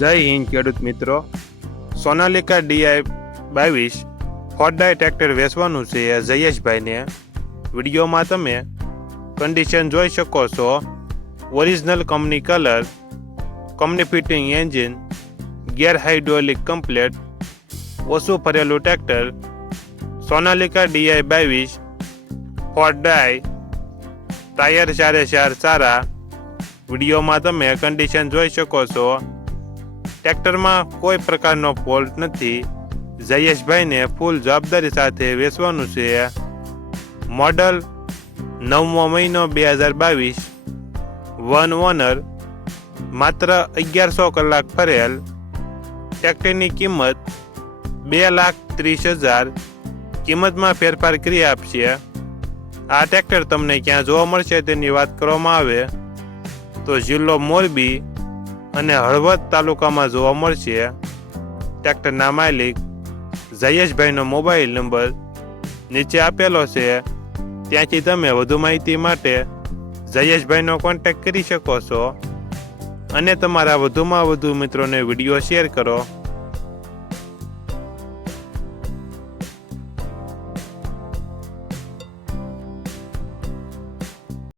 જય હિન્દ ખેડૂત મિત્રો, સોનાલિકા DI 22 ફોર્ડાઈ ટ્રેક્ટર વેચવાનું છે જયેશભાઈને. વિડીયોમાં તમે કન્ડિશન જોઈ શકો છો. Original company colour, company fitting engine, ગેર હાઇડ્રોલિક કમ્પ્લેટ, ઓછું ફરેલું ટ્રેક્ટર, સોનાલિકા DI 22 ફોર્ડાઈ, ટાયર 4 સારા. વિડીયોમાં તમે કન્ડિશન જોઈ શકો છો. ટ્રેક્ટરમાં કોઈ પ્રકારનો ફોલ્ટ નથી. જયેશભાઈને ફૂલ જવાબદારી સાથે વેચવાનું છે. મોડલ 9મો મહિનો 2022, વન ઓનર, માત્ર 1100 કલાક ફરેલ. ટ્રેક્ટરની કિંમત 2,30,000. કિંમતમાં ફેરફાર કરી આપશે. આ ટ્રેક્ટર તમને ક્યાં જોવા મળશે તેની વાત કરવામાં આવે તો જિલ્લો મોરબી અને હળવદ તાલુકામાં જોવા મળશે. ટ્રેક્ટરના માલિક જયેશભાઈનો મોબાઈલ નંબર નીચે આપેલો છે. ત્યાંથી તમે વધુ માહિતી માટે જયેશભાઈનો કોન્ટેક્ટ કરી શકો છો અને તમારા વધુમાં વધુ મિત્રોને વિડીયો શેર કરો.